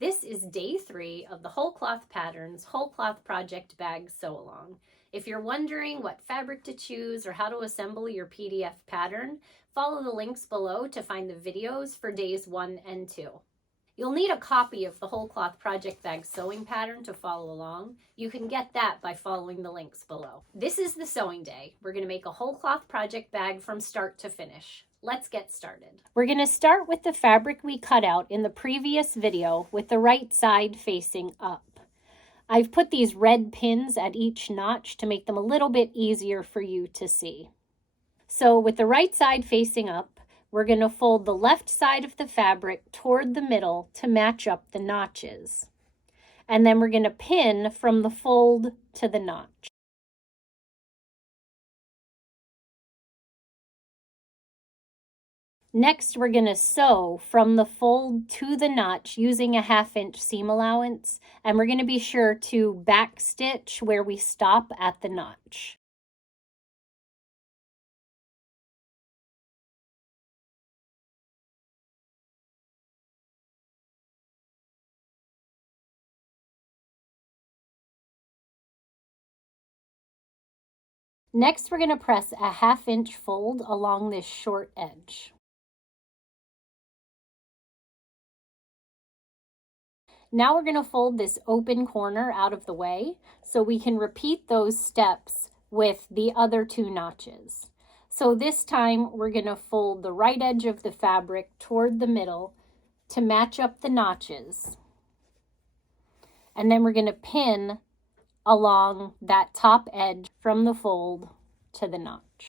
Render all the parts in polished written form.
This is day 3 of the Wholecloth Patterns Wholecloth Project Bag Sewalong. If you're wondering what fabric to choose or how to assemble your PDF pattern, follow the links below to find the videos for days 1 and 2. You'll need a copy of the Wholecloth Project Bag sewing pattern to follow along. You can get that by following the links below. This is the sewing day. We're going to make a Wholecloth project bag from start to finish. Let's get started. We're going to start with the fabric we cut out in the previous video with the right side facing up. I've put these red pins at each notch to make them a little bit easier for you to see. So with the right side facing up, we're going to fold the left side of the fabric toward the middle to match up the notches. And then we're going to pin from the fold to the notch. Next, we're going to sew from the fold to the notch using a 1/2 inch seam allowance, and we're going to be sure to back stitch where we stop at the notch. Next, we're going to press a 1/2 inch fold along this short edge. Now we're going to fold this open corner out of the way so we can repeat those steps with the other 2 notches. So this time we're going to fold the right edge of the fabric toward the middle to match up the notches. And then we're going to pin along that top edge from the fold to the notch.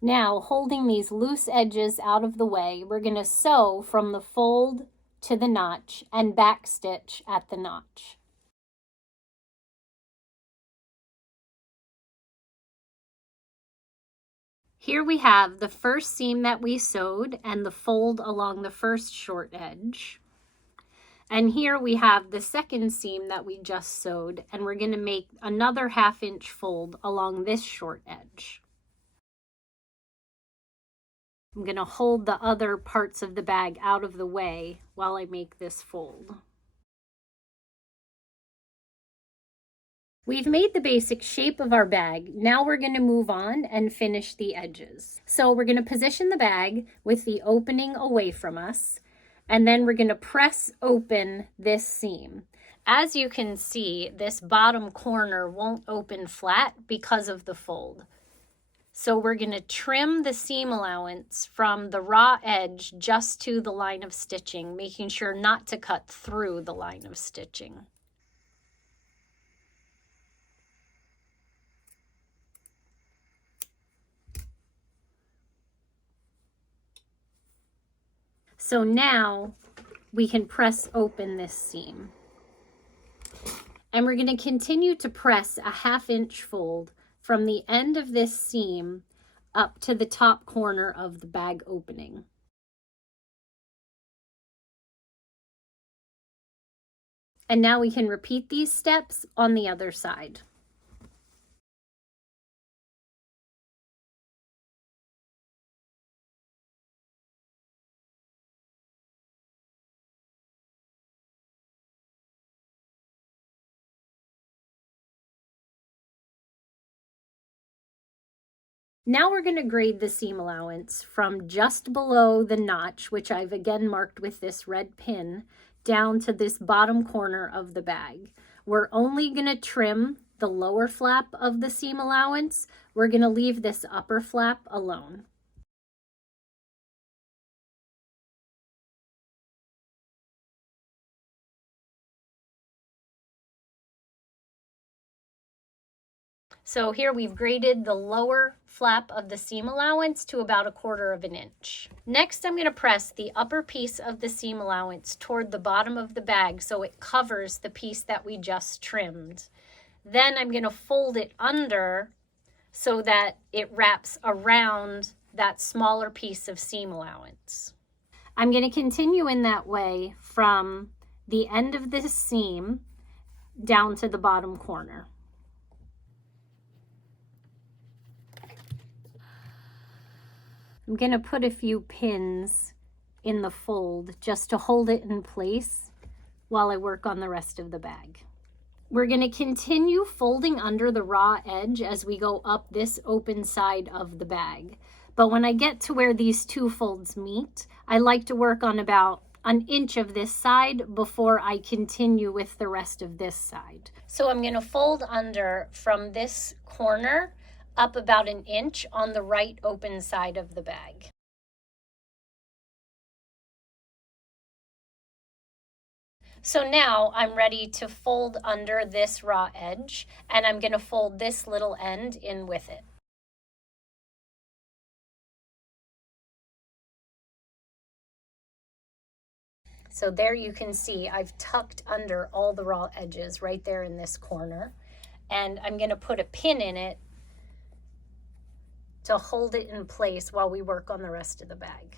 Now, holding these loose edges out of the way, we're going to sew from the fold to the notch and back stitch at the notch. Here we have the first seam that we sewed and the fold along the first short edge. And here we have the second seam that we just sewed, and we're going to make another 1/2 inch fold along this short edge. I'm going to hold the other parts of the bag out of the way while I make this fold. We've made the basic shape of our bag. Now we're going to move on and finish the edges. So we're going to position the bag with the opening away from us, and then we're going to press open this seam. As you can see, this bottom corner won't open flat because of the fold. So we're going to trim the seam allowance from the raw edge just to the line of stitching, making sure not to cut through the line of stitching. So now we can press open this seam. And we're going to continue to press a 1/2 inch fold from the end of this seam up to the top corner of the bag opening. And now we can repeat these steps on the other side. Now we're going to grade the seam allowance from just below the notch, which I've again marked with this red pin, down to this bottom corner of the bag. We're only going to trim the lower flap of the seam allowance. We're going to leave this upper flap alone. So here we've graded the lower flap of the seam allowance to about 1/4 inch. Next, I'm going to press the upper piece of the seam allowance toward the bottom of the bag so it covers the piece that we just trimmed. Then I'm going to fold it under so that it wraps around that smaller piece of seam allowance. I'm going to continue in that way from the end of this seam down to the bottom corner. I'm going to put a few pins in the fold just to hold it in place while I work on the rest of the bag. We're going to continue folding under the raw edge as we go up this open side of the bag. But when I get to where these two folds meet, I like to work on about an inch of this side before I continue with the rest of this side. So I'm going to fold under from this corner up about an inch on the right open side of the bag. So now I'm ready to fold under this raw edge, and I'm going to fold this little end in with it. So there you can see I've tucked under all the raw edges right there in this corner, and I'm going to put a pin in it to hold it in place while we work on the rest of the bag.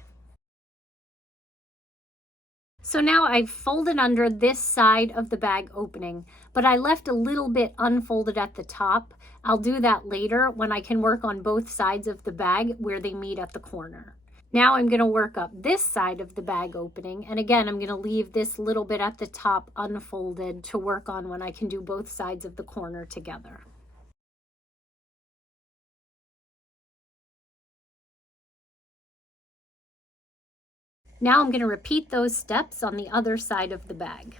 So now I've folded under this side of the bag opening, but I left a little bit unfolded at the top. I'll do that later when I can work on both sides of the bag where they meet at the corner. Now I'm going to work up this side of the bag opening, and again I'm going to leave this little bit at the top unfolded to work on when I can do both sides of the corner together. Now I'm going to repeat those steps on the other side of the bag.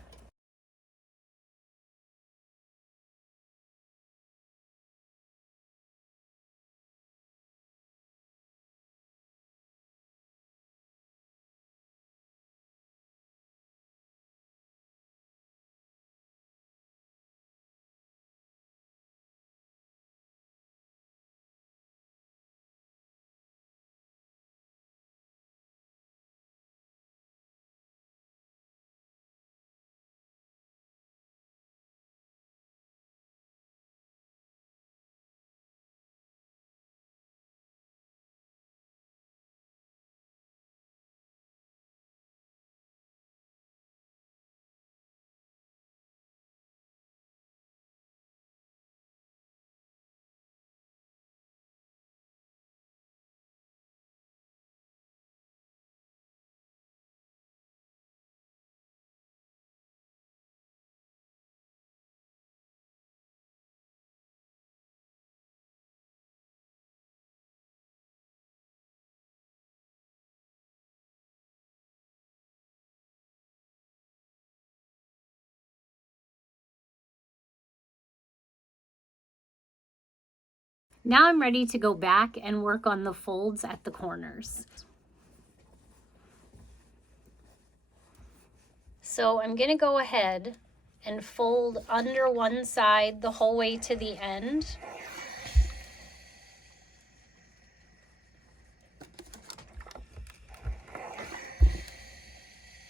Now I'm ready to go back and work on the folds at the corners. So I'm going to go ahead and fold under one side the whole way to the end.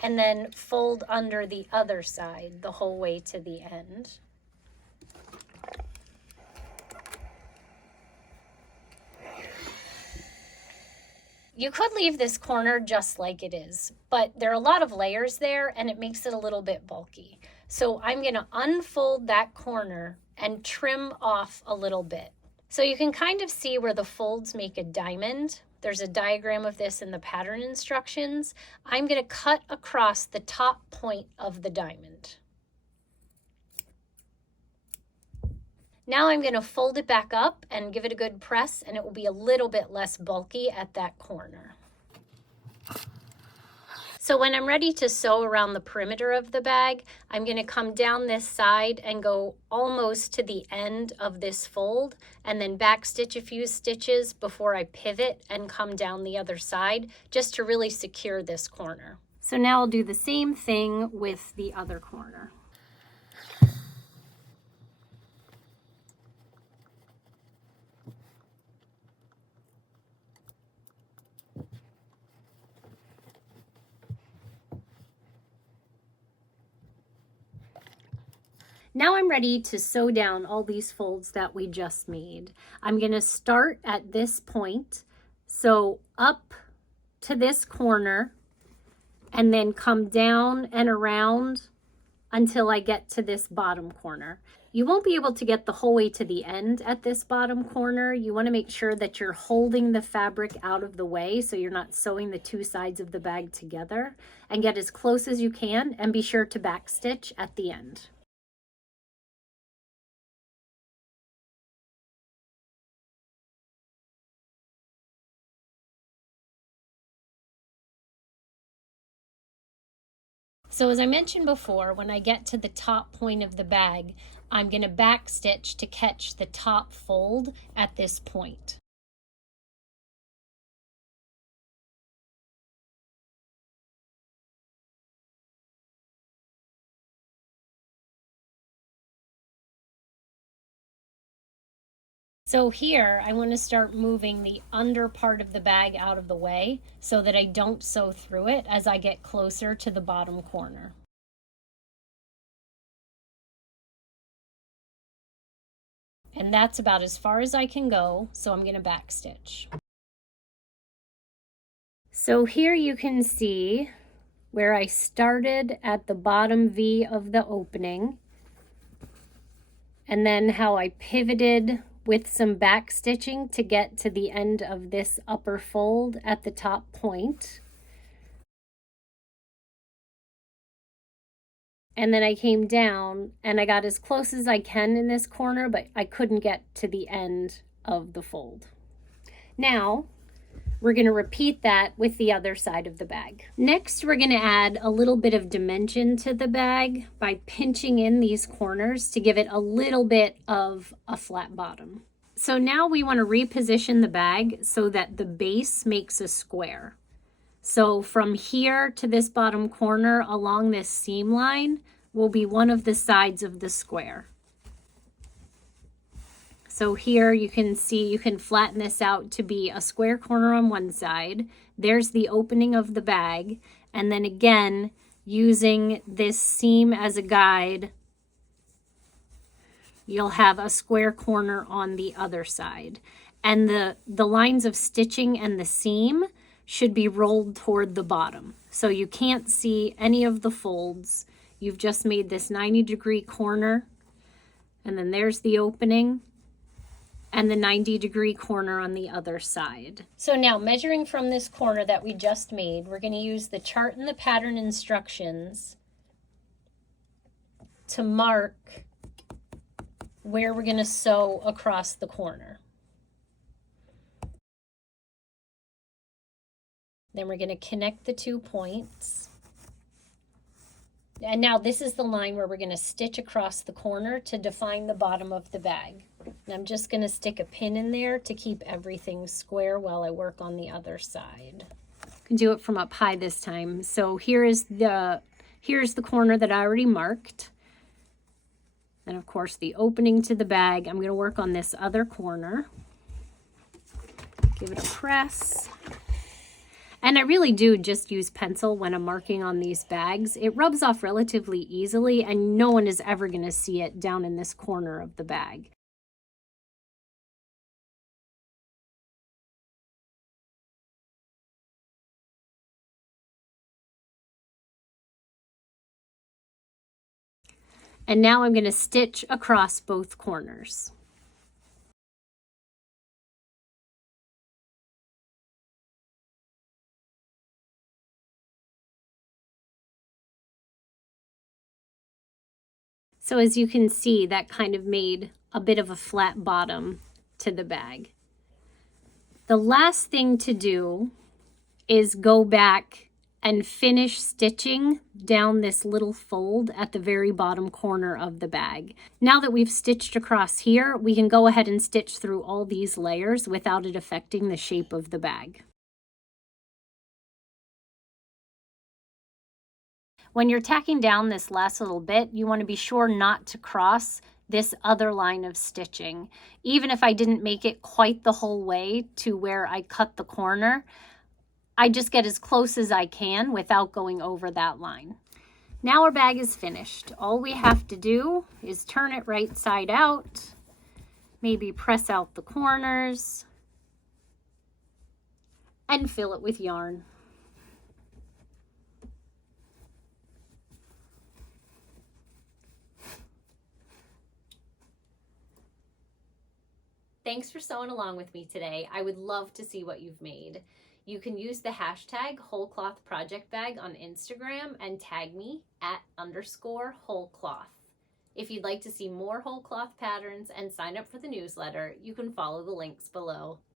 And then fold under the other side the whole way to the end. You could leave this corner just like it is, but there are a lot of layers there and it makes it a little bit bulky. So I'm going to unfold that corner and trim off a little bit. So you can kind of see where the folds make a diamond. There's a diagram of this in the pattern instructions. I'm going to cut across the top point of the diamond. Now I'm going to fold it back up and give it a good press, and it will be a little bit less bulky at that corner. So when I'm ready to sew around the perimeter of the bag, I'm going to come down this side and go almost to the end of this fold and then back stitch a few stitches before I pivot and come down the other side just to really secure this corner. So now I'll do the same thing with the other corner. Now I'm ready to sew down all these folds that we just made. I'm going to start at this point, so up to this corner, and then come down and around until I get to this bottom corner. You won't be able to get the whole way to the end at this bottom corner. You want to make sure that you're holding the fabric out of the way so you're not sewing the two sides of the bag together, and get as close as you can and be sure to backstitch at the end. So as I mentioned before, when I get to the top point of the bag, I'm going to backstitch to catch the top fold at this point. So here I want to start moving the under part of the bag out of the way so that I don't sew through it as I get closer to the bottom corner. And that's about as far as I can go, so I'm going to backstitch. So here you can see where I started at the bottom V of the opening, and then how I pivoted with some back stitching to get to the end of this upper fold at the top point. And then I came down and I got as close as I can in this corner, but I couldn't get to the end of the fold. Now we're going to repeat that with the other side of the bag. Next, we're going to add a little bit of dimension to the bag by pinching in these corners to give it a little bit of a flat bottom. So now we want to reposition the bag so that the base makes a square. So from here to this bottom corner along this seam line will be one of the sides of the square. So here you can see, you can flatten this out to be a square corner on one side. There's the opening of the bag. And then again, using this seam as a guide, you'll have a square corner on the other side. And the lines of stitching and the seam should be rolled toward the bottom. So you can't see any of the folds. You've just made this 90-degree corner. And then there's the opening and the 90-degree corner on the other side. So now measuring from this corner that we just made, we're going to use the chart and the pattern instructions to mark where we're going to sew across the corner. Then we're going to connect the 2 points. And now this is the line where we're going to stitch across the corner to define the bottom of the bag. And I'm just going to stick a pin in there to keep everything square while I work on the other side. I can do it from up high this time. So here's the corner that I already marked. And of course the opening to the bag. I'm going to work on this other corner. Give it a press. And I really do just use pencil when I'm marking on these bags. It rubs off relatively easily and no one is ever going to see it down in this corner of the bag. And now I'm going to stitch across both corners. So as you can see, that kind of made a bit of a flat bottom to the bag. The last thing to do is go back and finish stitching down this little fold at the very bottom corner of the bag. Now that we've stitched across here, we can go ahead and stitch through all these layers without it affecting the shape of the bag. When you're tacking down this last little bit, you want to be sure not to cross this other line of stitching. Even if I didn't make it quite the whole way to where I cut the corner, I just get as close as I can without going over that line. Now our bag is finished. All we have to do is turn it right side out, maybe press out the corners, and fill it with yarn. Thanks for sewing along with me today. I would love to see what you've made. You can use the hashtag Wholecloth Project Bag on Instagram and tag me at _Wholecloth. If you'd like to see more whole cloth patterns and sign up for the newsletter, you can follow the links below.